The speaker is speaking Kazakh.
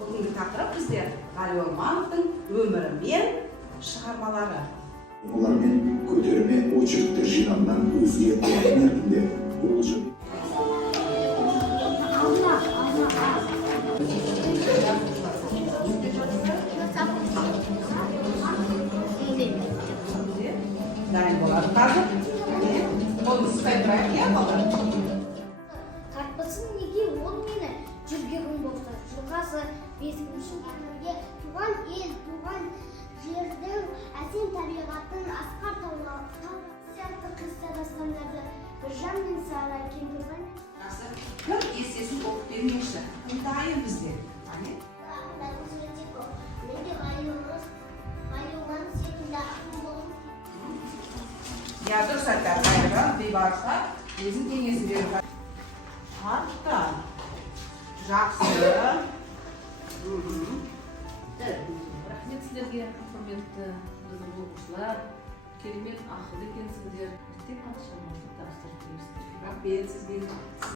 Бүгінгі тақырып бізде Ғали Ормановтың өмірі мен шығармалары. Олармен көтерме очерктер жинағынан өзге мәтіндер болжам. Дайын болады қазір. Оны сықайдырайық, иә балдар? Тартпасын неге ол мені жүргегім болса, жылғасы 5-ші күнге туған ел, туған жердің әсем табиғатын асқар таулар сияқты қисса дастандарды Біржан мен Сара Кембірбай Кім естесін оқып бермекші? Кім дайын бізде? Я дұрыс айтады, Қайырған Бейбарысқа өзін кеңесі беріп жатыр. Арттан. Жақсы. Рахмет сіздерге, құрметті біздің оқушылар. Керемет ақылды екенсіңдер. Ертең қатты шығармашылық табыстар тілейміз. Рахмет сізге.